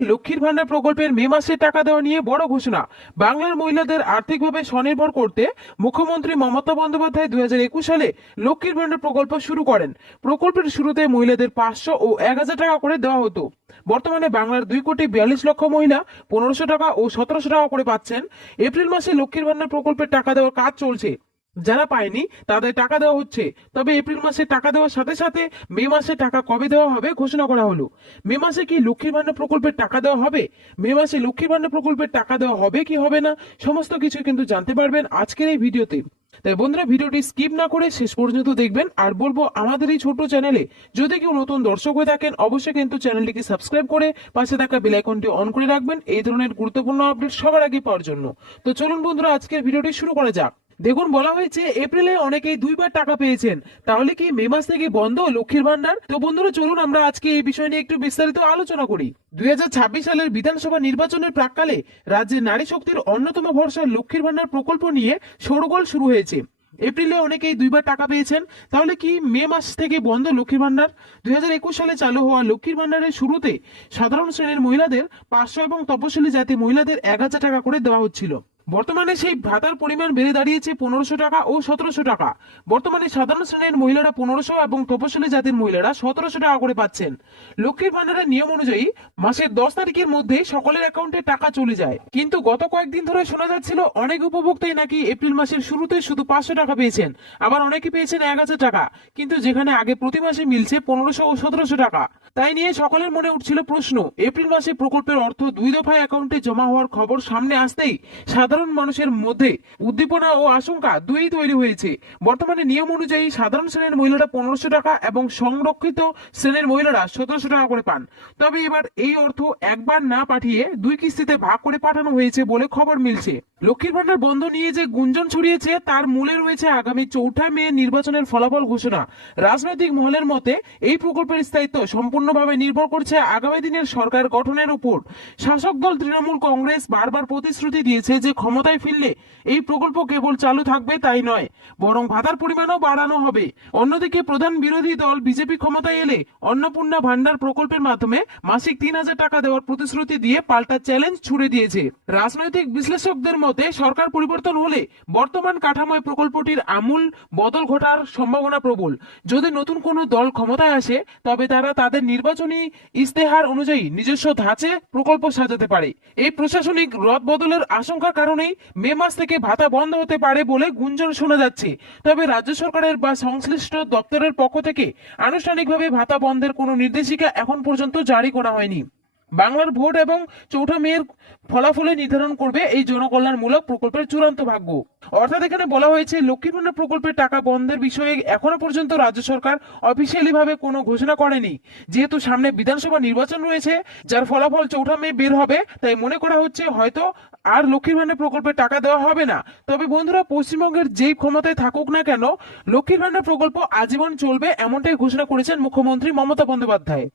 লক্ষ্মীর ভান্ডার প্রকল্পের মে মাসে টাকা দেওয়া নিয়ে বড় ঘোষণা। বাংলার মহিলাদের আর্থিকভাবে স্বনির্ভর করতে মুখ্যমন্ত্রী মমতা বন্দ্যোপাধ্যায় 2021 সালে লক্ষ্মীর ভান্ডার প্রকল্প শুরু করেন। প্রকল্পের শুরুতে মহিলাদের 500 ও 1000 টাকা করে দেওয়া হতো। বর্তমানে বাংলার 2,42,00,000 মহিলা 1500 টাকা ও 1700 টাকা করে পাচ্ছেন। এপ্রিল মাসে লক্ষ্মীর ভান্ডার প্রকল্পের টাকা দেওয়ার কাজ চলছে। যারা পায়নি তাদের টাকা দেওয়া হচ্ছে। তবে এপ্রিল মাসে টাকা দেওয়ার সাথে সাথে মে মাসে টাকা কবে দেওয়া হবে ঘোষণা করা হলো। মে মাসে কি লক্ষ্মীর ভান্ডার প্রকল্পের টাকা দেওয়া হবে? মে মাসে লক্ষ্মীর ভান্ডার প্রকল্পের টাকা দেওয়া হবে কি হবে না, সমস্ত কিছু কিন্তু জানতে পারবেন আজকের এই ভিডিওতে। তাই বন্ধুরা, ভিডিওটি স্কিপ না করে শেষ পর্যন্ত দেখবেন। আর বলবো, আমাদের এই ছোট চ্যানেলে যদি কেউ নতুন দর্শক হয়ে থাকেন অবশ্যই কিন্তু চ্যানেলটিকে সাবস্ক্রাইব করে পাশে থাকা বেল আইকনটি অন করে রাখবেন এই ধরনের গুরুত্বপূর্ণ আপডেট সবার আগে পাওয়ার জন্য। তো চলুন বন্ধুরা, আজকের ভিডিওটি শুরু করা যাক। দেখুন, বলা হয়েছে এপ্রিলে অনেকেই 2বার টাকা পেয়েছেন। তাহলে কি মে মাস থেকে বন্ধ লক্ষ্মীর ভান্ডার? তো বন্ধুরা, চলুন আমরা আজকে এই বিষয় নিয়ে একটু বিস্তারিত আলোচনা করি। 2026 সালের বিধানসভা নির্বাচনের প্রাক্কালে রাজ্যের নারী শক্তির অন্যতম ভরসা লক্ষ্মীর ভান্ডার প্রকল্প নিয়ে শোরগোল শুরু হয়েছে। এপ্রিলে অনেকেই 2বার টাকা পেয়েছেন। তাহলে কি মে মাস থেকে বন্ধ লক্ষ্মীর ভান্ডার? 2021 সালে চালু হওয়া লক্ষ্মীর ভান্ডারের শুরুতে সাধারণ শ্রেণীর মহিলাদের 500 এবং তপশিলি জাতি মহিলাদের 1000 টাকা করে দেওয়া হচ্ছিল। বর্তমানে সেই ভাতার পরিমাণ বেড়ে দাঁড়িয়েছে 1500 টাকা ও 1700 টাকা। বর্তমানে সাধারণ শ্রেণীর মহিলারা 1500 এবং তপশিলি জাতির মহিলারা 1700 টাকা করে পাচ্ছেন। লক্ষ্মীর ভান্ডারের নিয়ম অনুযায়ী মাসের 10 তারিখের মধ্যে সকলের অ্যাকাউন্টে টাকা চলে যায়। কিন্তু গত কয়েকদিন ধরে শোনা যাচ্ছিল অনেক উপভোক্তাই নাকি এপ্রিল মাসের শুরুতে শুধু 500 টাকা পেয়েছেন, আবার অনেকে পেয়েছেন 1000 টাকা। কিন্তু যেখানে আগে প্রতি মাসে মিলছে 1500 ও 1700 টাকা। তাই নিয়ে সকলের মনে উঠছিল প্রশ্ন, এপ্রিল মাসে প্রকল্পের অর্থ 2 দফায় অ্যাকাউন্টে জমা হওয়ার খবর সামনে আসতেই সাধারণ মানুষের মধ্যে উদ্দীপনা ও আশঙ্কা দুই তৈরি হয়েছে। বর্তমানে নিয়ম অনুযায়ী সাধারণ শ্রেণীর মহিলারা 1500 টাকা এবং সংরক্ষিত শ্রেণীর মহিলারা 1700 টাকা করে পান। তবে এবার এই অর্থ একবার না পাঠিয়ে 2 কিস্তিতে ভাগ করে পাঠানো হয়েছে বলে খবর মিলছে। লক্ষ্মীর ভান্ডার বন্ধ নিয়ে যে গুঞ্জন ছড়িয়েছে তার মূলে রয়েছে আগামী 4 মে নির্বাচনের ফলাফল ঘোষণা। রাজনৈতিক মহলের মতে এই প্রকল্পের স্থায়িত্ব সম্পূর্ণভাবে নির্ভর করছে আগামী দিনের সরকার গঠনের উপর। শাসক দল তৃণমূল কংগ্রেস বারবার প্রতিশ্রুতি দিয়েছে যে ক্ষমতায় ফিরলে এই প্রকল্প কেবল চালু থাকবে তাই নয়, বরং ভাতার পরিমাণও বাড়ানো হবে। অন্যদিকে প্রধান বিরোধী দল বিজেপি ক্ষমতায় এলে অন্নপূর্ণা ভান্ডার প্রকল্পের মাধ্যমে মাসিক 3000 টাকা দেওয়ার প্রতিশ্রুতি দিয়ে পাল্টা চ্যালেঞ্জ ছুড়ে দিয়েছে। রাজনৈতিক বিশ্লেষকদের মতে সরকার পরিবর্তন হলে বর্তমান কাঠামোয় প্রকল্পটির আমূল বদল ঘটার সম্ভাবনা প্রবল। যদি নতুন কোনো দল ক্ষমতায় আসে তবে তারা তাদের নির্বাচনী ইস্তেহার অনুযায়ী নিজস্ব ধাঁচে প্রকল্প সাজাতে পারে। এই প্রশাসনিক রদবদলের আশঙ্কার কারণেই মে মাস থেকে ভাতা বন্ধ হতে পারে বলে গুঞ্জন শোনা যাচ্ছে। তবে রাজ্য সরকারের বা সংশ্লিষ্ট দপ্তরের পক্ষ থেকে আনুষ্ঠানিকভাবে ভাতা বন্ধের কোনো নির্দেশিকা এখন পর্যন্ত জারি করা হয়নি। বাংলার ভোট এবং 4 মের ফলাফলে নির্ধারণ করবে এই জনকল্যাণমূলক প্রকল্পের চূড়ান্ত ভাগ্য। অর্থাৎ এখানে বলা হয়েছে লক্ষ্মীর ভান্ডার প্রকল্পের টাকা বন্ধের বিষয়ে এখনো পর্যন্ত রাজ্য সরকার অফিসিয়ালি ভাবে কোনো ঘোষণা করেনি। যেহেতু সামনে বিধানসভা নির্বাচন রয়েছে, যার ফলাফল 4 মে বের হবে, তাই মনে করা হচ্ছে হয়তো আর লক্ষ্মীর ভান্ডার প্রকল্পের টাকা দেওয়া হবে না। তবে বন্ধুরা, পশ্চিমবঙ্গের যেই ক্ষমতায় থাকুক না কেন লক্ষ্মীর ভান্ডার প্রকল্প আজীবন চলবে, এমনটাই ঘোষণা করেছেন মুখ্যমন্ত্রী মমতা বন্দ্যোপাধ্যায়।